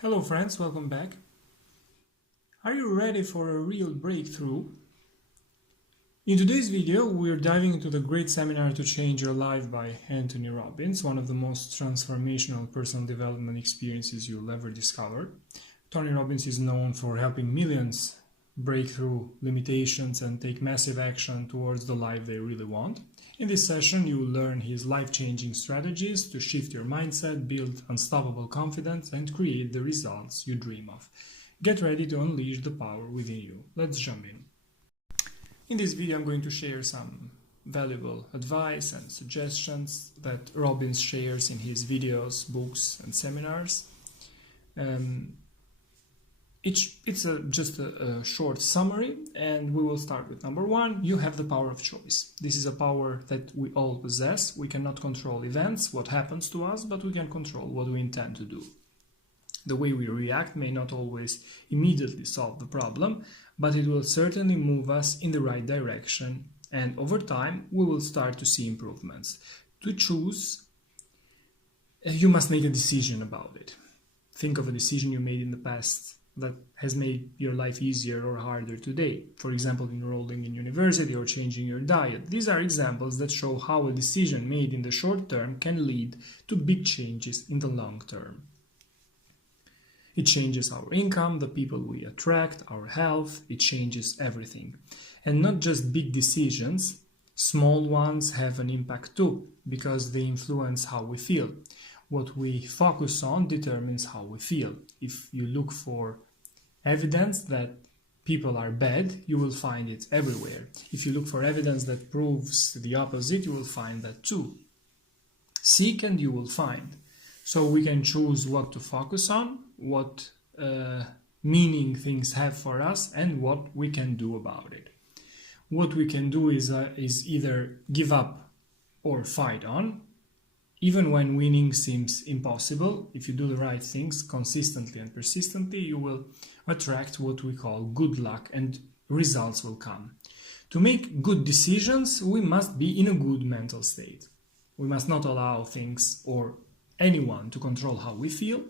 Hello friends, welcome back. Are you ready for a real breakthrough? In today's video, we're diving into the great seminar To Change Your Life by Anthony Robbins, one of the most transformational personal development experiences you'll ever discover. Tony Robbins is known for helping millions break through limitations and take massive action towards the life they really want. In this session, you will learn his life-changing strategies to shift your mindset, build unstoppable confidence, and create the results you dream of. Get ready to unleash the power within you. Let's jump in. In this video, I'm going to share some valuable advice and suggestions that Robbins shares in his videos, books, and seminars. It's just a short summary, and we will start with number one. You have the power of choice. This is a power that we all possess. We cannot control events, what happens to us, but we can control what we intend to do. The way we react may not always immediately solve the problem, but it will certainly move us in the right direction, and over time we will start to see improvements. To choose, you must make a decision about it. Think of a decision you made in the past that has made your life easier or harder today. For example, enrolling in university or changing your diet. These are examples that show how a decision made in the short term can lead to big changes in the long term. It changes our income, the people we attract, our health, it changes everything. And not just big decisions, small ones have an impact too, because they influence how we feel. What we focus on determines how we feel. If you look for evidence that people are bad, you will find it everywhere. If you look for evidence that proves the opposite, you will find that too. Seek and you will find. So we can choose what to focus on, what meaning things have for us, and what we can do about it. What we can do is either give up or fight on. Even when winning seems impossible, if you do the right things consistently and persistently, you will attract what we call good luck and results will come. To make good decisions, we must be in a good mental state. We must not allow things or anyone to control how we feel.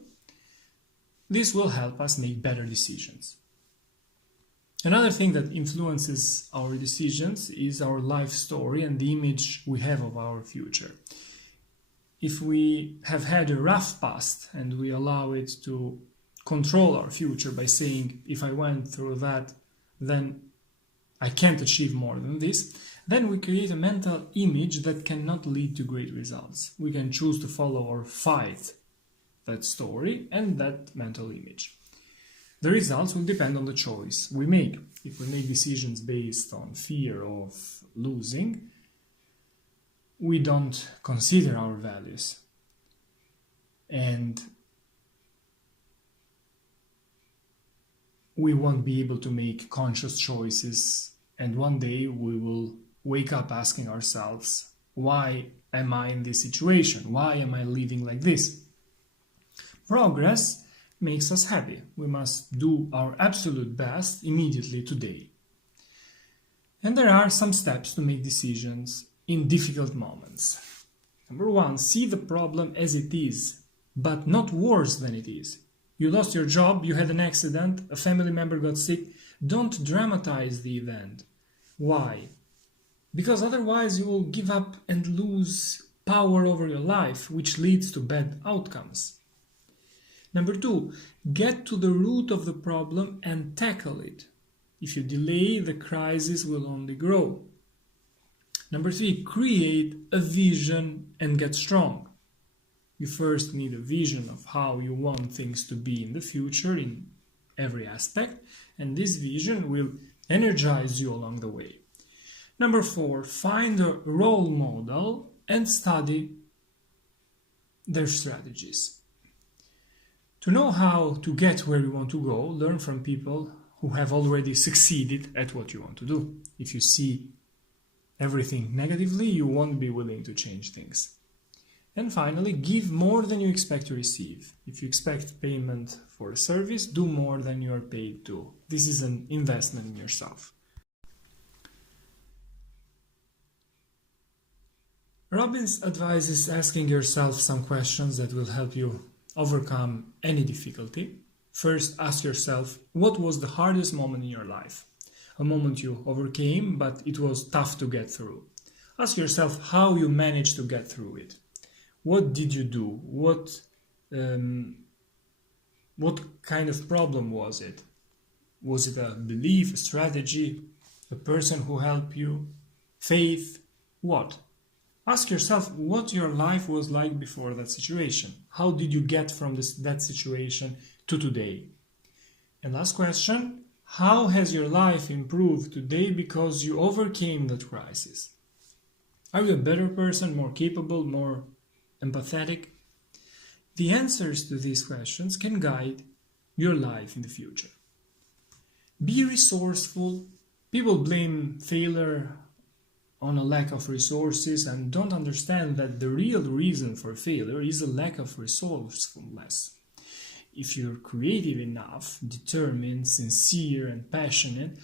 This will help us make better decisions. Another thing that influences our decisions is our life story and the image we have of our future. If we have had a rough past and we allow it to control our future by saying, if I went through that, then I can't achieve more than this, then we create a mental image that cannot lead to great results. We can choose to follow or fight that story and that mental image. The results will depend on the choice we make. If we make decisions based on fear of losing, we don't consider our values, and we won't be able to make conscious choices, and one day we will wake up asking ourselves, why am I in this situation? Why am I living like this? Progress makes us happy. We must do our absolute best immediately today. And there are some steps to make decisions in difficult moments. Number one, see the problem as it is, but not worse than it is. You lost your job, you had an accident, a family member got sick. Don't dramatize the event. Why? Because otherwise you will give up and lose power over your life, which leads to bad outcomes. Number two, get to the root of the problem and tackle it. If you delay, the crisis will only grow. Number three, create a vision and get strong. You first need a vision of how you want things to be in the future in every aspect, and this vision will energize you along the way. Number four, find a role model and study their strategies. To know how to get where you want to go, learn from people who have already succeeded at what you want to do. If you see everything negatively, you won't be willing to change things. And finally, give more than you expect to receive. If you expect payment for a service, do more than you are paid to. This is an investment in yourself. Robbins advises asking yourself some questions that will help you overcome any difficulty, first ask yourself, what was the hardest moment in your life? A moment you overcame, but it was tough to get through. Ask yourself how you managed to get through it. What did you do? What kind of problem was it? Was it a belief, a strategy, a person who helped you, faith? What? Ask yourself what your life was like before that situation. How did you get from that situation to today? And last question, how has your life improved today because you overcame that crisis? Are you a better person, more capable, more empathetic? The answers to these questions can guide your life in the future. Be resourceful. People blame failure on a lack of resources and don't understand that the real reason for failure is a lack of resourcefulness. If you're creative enough, determined, sincere, and passionate,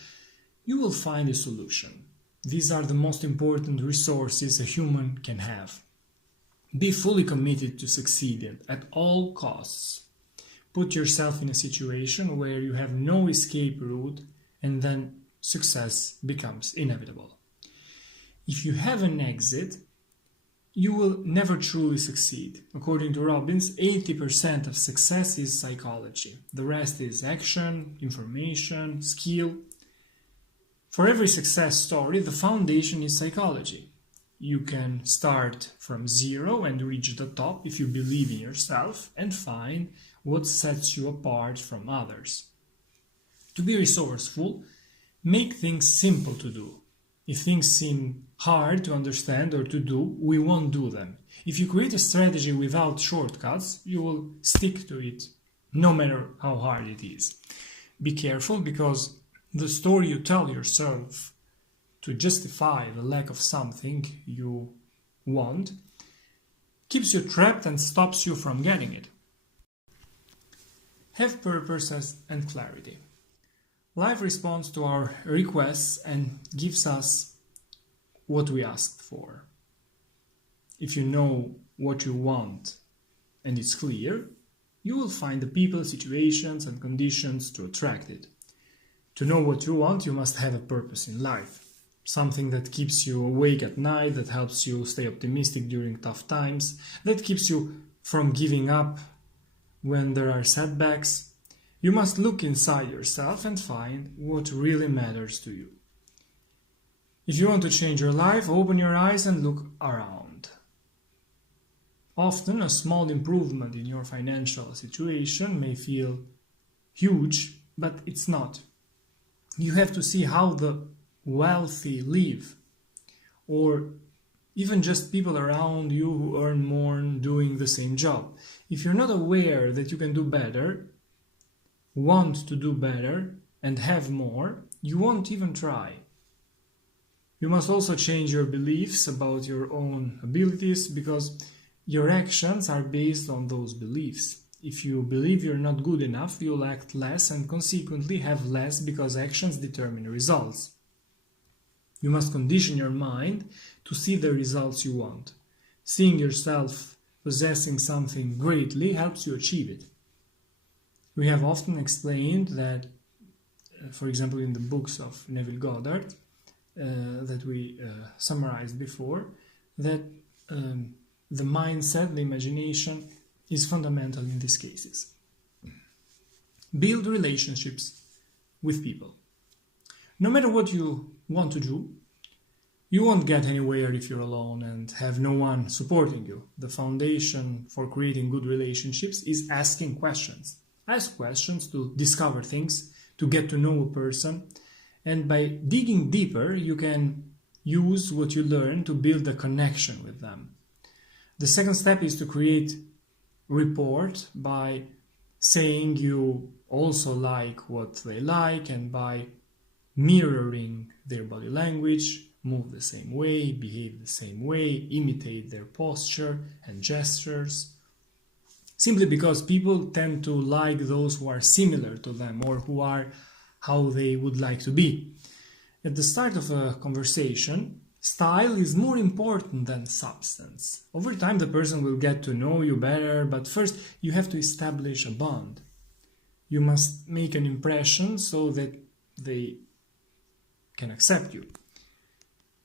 you will find a solution. These are the most important resources a human can have. Be fully committed to succeeding at all costs. Put yourself in a situation where you have no escape route, and then success becomes inevitable. If you have an exit, you will never truly succeed. According to Robbins, 80% of success is psychology. The rest is action, information, skill. For every success story, the foundation is psychology. You can start from zero and reach the top if you believe in yourself and find what sets you apart from others. To be resourceful, make things simple to do. If things seem hard to understand or to do, we won't do them. If you create a strategy without shortcuts, you will stick to it, no matter how hard it is. Be careful, because the story you tell yourself to justify the lack of something you want keeps you trapped and stops you from getting it. Have purpose and clarity. Life responds to our requests and gives us what we asked for. If you know what you want and it's clear, you will find the people, situations, and conditions to attract it. To know what you want, you must have a purpose in life. Something that keeps you awake at night, that helps you stay optimistic during tough times, that keeps you from giving up when there are setbacks. You must look inside yourself and find what really matters to you. If you want to change your life, open your eyes and look around. Often, a small improvement in your financial situation may feel huge, but it's not. You have to see how the wealthy live, or even just people around you who earn more doing the same job. If you're not aware that you can do better, want to do better, and have more, you won't even try. You must also change your beliefs about your own abilities, because your actions are based on those beliefs. If you believe you're not good enough, you'll act less and consequently have less, because actions determine results. You must condition your mind to see the results you want. Seeing yourself possessing something greatly helps you achieve it. We have often explained that, for example, in the books of Neville Goddard, that we summarized before, that the mindset, the imagination, is fundamental in these cases. Build relationships with people. No matter what you want to do, you won't get anywhere if you're alone and have no one supporting you. The foundation for creating good relationships is asking questions. Ask questions to discover things, to get to know a person, and by digging deeper, you can use what you learn to build a connection with them. The second step is to create rapport by saying you also like what they like, and by mirroring their body language, move the same way, behave the same way, imitate their posture and gestures. Simply because people tend to like those who are similar to them, or who are how they would like to be. At the start of a conversation, Style is more important than substance. Over time, the person will get to know you better, but first you have to establish a bond. You must make an impression so that they can accept you.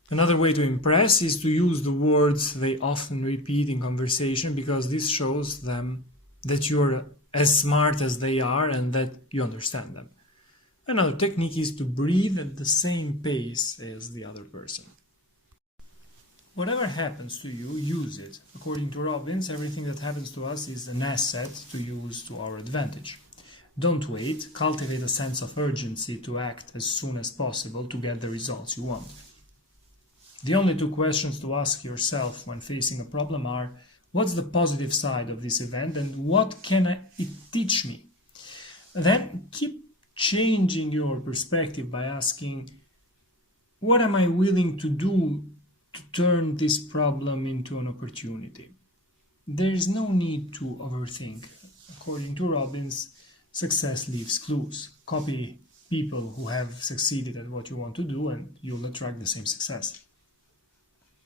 Another way to impress is to use the words they often repeat in conversation, because this shows them that you're as smart as they are and that you understand them. Another technique is to breathe at the same pace as the other person. Whatever happens to you, use it. According to Robbins, everything that happens to us is an asset to use to our advantage. Don't wait, cultivate a sense of urgency to act as soon as possible to get the results you want. The only two questions to ask yourself when facing a problem are, what's the positive side of this event and what can it teach me? Then keep changing your perspective by asking, what am I willing to do to turn this problem into an opportunity? There is no need to overthink. According to Robbins, success leaves clues. Copy people who have succeeded at what you want to do and you'll attract the same success.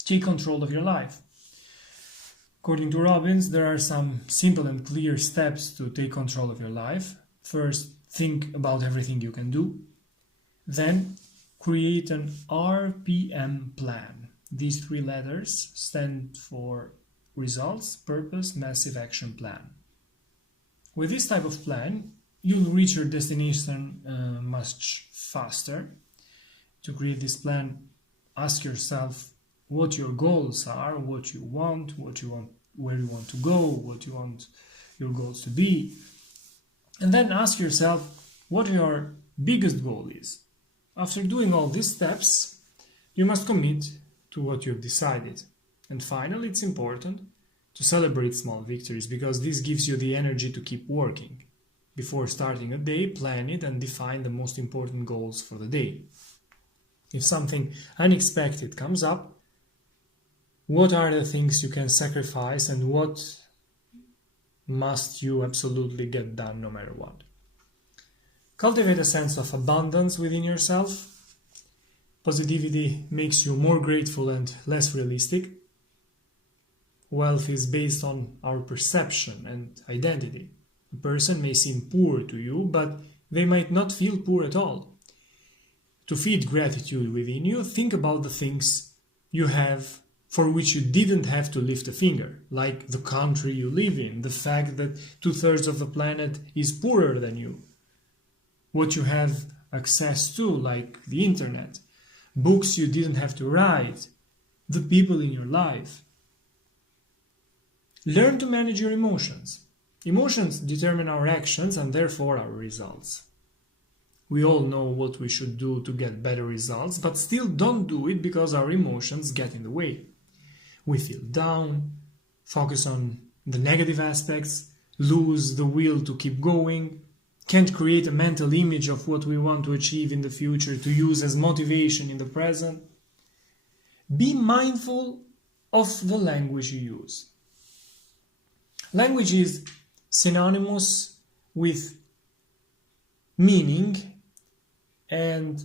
Take control of your life. According to Robbins, there are some simple and clear steps to take control of your life. First, think about everything you can do. Then, create an RPM plan. These three letters stand for Results, Purpose, Massive Action Plan. With this type of plan, you'll reach your destination much faster. To create this plan, ask yourself what your goals are, what you want, where you want to go, what you want your goals to be. And then ask yourself what your biggest goal is. After doing all these steps, you must commit to what you've decided. And finally, it's important to celebrate small victories, because this gives you the energy to keep working. Before starting a day, plan it and define the most important goals for the day. If something unexpected comes up, what are the things you can sacrifice and what must you absolutely get done no matter what? Cultivate a sense of abundance within yourself. Positivity makes you more grateful and less realistic. Wealth is based on our perception and identity. A person may seem poor to you, but they might not feel poor at all. To feed gratitude within you, think about the things you have for which you didn't have to lift a finger, like the country you live in, the fact that 2/3 of the planet is poorer than you, what you have access to, like the internet, books you didn't have to write, the people in your life. Learn to manage your emotions. Emotions determine our actions and therefore our results. We all know what we should do to get better results, but still don't do it because our emotions get in the way. We feel down, focus on the negative aspects, lose the will to keep going, can't create a mental image of what we want to achieve in the future to use as motivation in the present. Be mindful of the language you use. Language is synonymous with meaning and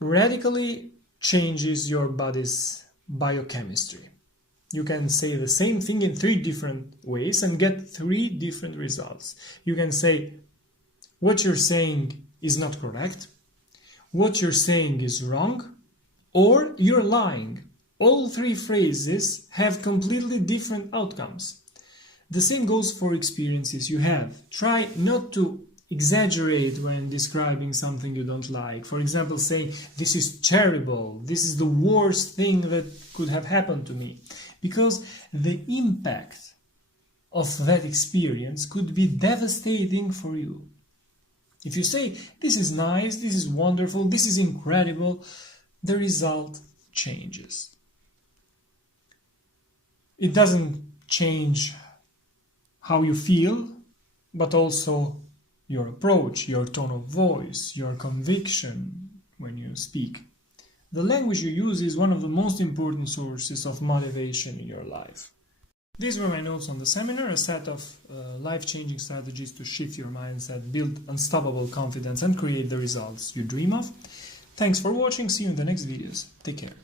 radically changes your body's biochemistry. You can say the same thing in 3 different ways and get 3 different results. You can say, what you're saying is not correct, what you're saying is wrong, or you're lying. All 3 phrases have completely different outcomes. The same goes for experiences you have. Try not to exaggerate when describing something you don't like. For example, saying, this is terrible, this is the worst thing that could have happened to me. Because the impact of that experience could be devastating for you. If you say, this is nice, this is wonderful, this is incredible, the result changes. It doesn't change how you feel, but also your approach, your tone of voice, your conviction when you speak. The language you use is one of the most important sources of motivation in your life. These were my notes on the seminar, a set of life-changing strategies to shift your mindset, build unstoppable confidence and create the results you dream of. Thanks for watching, see you in the next videos. Take care.